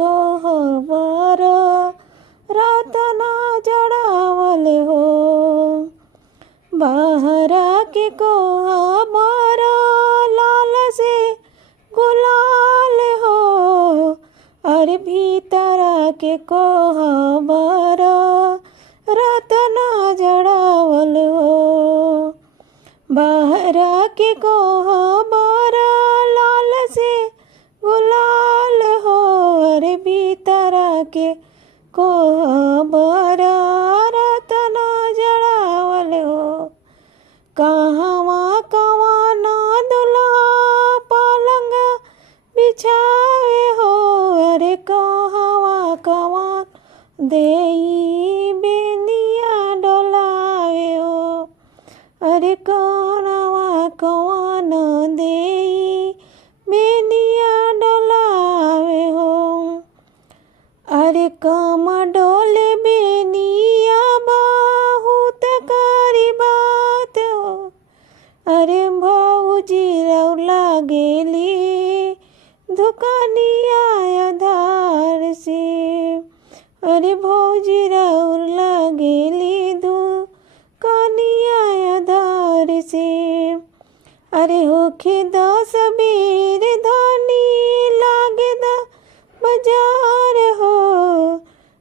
कहबर रतना जड़ावल हो। बहरा के कहबर लाल से गुलाल हो। अरे भीतरा के कहबर रतना जड़ावल हो। बहरा के कहबर लाल से गुलाल हो। अरे भीतरा के कहबर रतना जड़ावल हो। कहवा कवाना दुल्हा पलंग बिछावे हो। अरे कहवा कवान देई बेनिया डोलावे हो। अरे कहवा कवान देई बेनिया डोलावे हो। अरे कम डोले बेनिया बहुत करी बात हो। अरे भौजी रौ लागेली दुकानिया आधार से। अरे भौजी रौ लागेली दुकानिया आधार से। अरे होखे दस बेर धनी लागे द बाजार हो।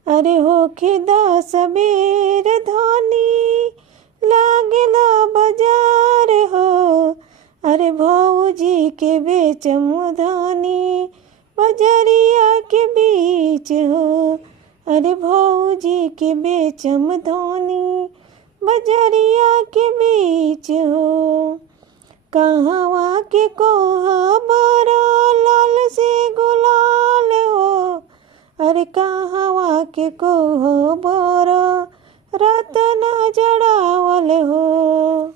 अरे होखे दस बेर धनी लागे द बाजार हो। अरे भौजी के बेचम धनी बजरिया के बीच हो। अरे भौजी के बेचम धनी बजरिया के बीच हो। कहवा के कहबर लाल से गुलाल हो। अरे कहवा के कहबर रतना जड़ावल हो।